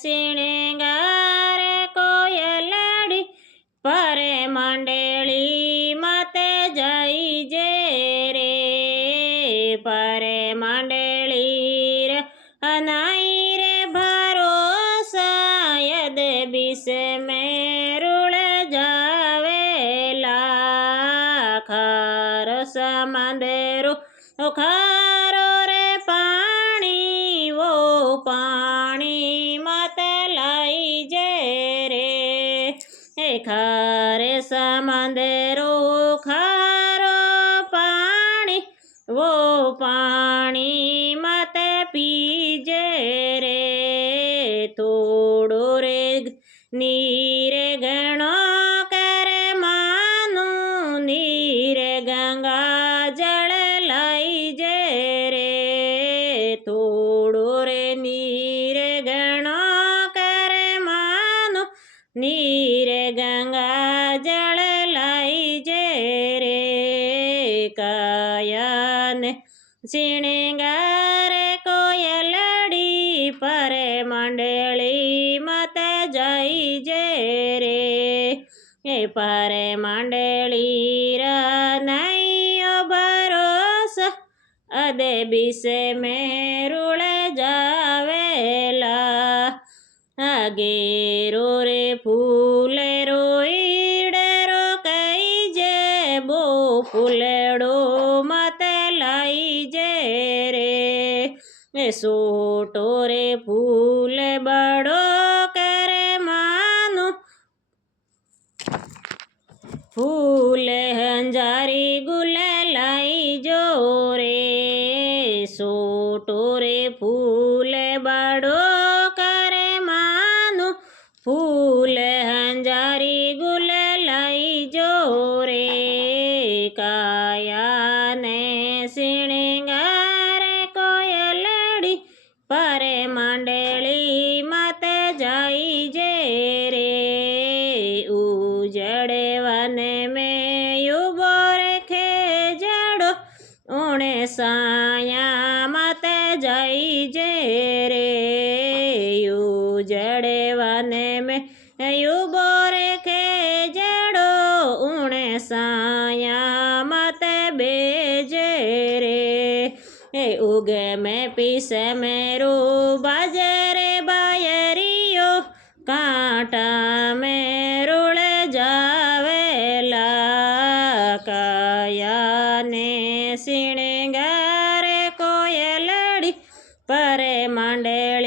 શિણગારે કોયલડી પરે માંડળી માતે જઈ જે રે પરે માંડળી રે અનાઈ રે ભરોસા યદ બીસે મેરુળ જાવેલા ખારો સમંદરું ખારો રે પાણી વો પાણી મત લઈ જે રે ખારે સમંદરું ખારો પાણી વો પાણી મત પીજે રે થોડો રે નીરે ગણો કરે માનું નીરે ગંગા જળ લઈ જે રે થોડો રે નીરે ગણો કરે માનું નીરે ગંગા જળ લઈ જે રે કાયાને શિણગારે કોયલડી પરે માંડળી મત જઈ જે રે પરે માંડળી નૈયો ભરોસો અદે બીસે મેરુળ જાવેલા ગેરો રે ફૂલે રોઈડરો કઈ જે બો ફૂલડો મત લઈ જે રે સોટો રે ફૂલ બડો કરે માનું ફૂલ હંજારી ગુલ લઈ જો રે સોટો રે ફૂલ બડો કરે માનું ફૂલ હંજારી ગુલ લઈ જો રે કાયાને શિણગારે કોયલડી પરે માંડળી મત જઈ જે રે ઉજડે વને મેં યુબો રે ખેજડો ઉણે સાયા મત જઈ જે રે ઉજડે વને મેં યુબો રે ખેજડો ઉણે સાયા મત બેજે રે ઉગે મેં પીસે મેરુ બાજરે બાયરીઓ કાંટા મેરુળ જાવેલા કાયાને શિણગારે કોયલડી પરે માંડે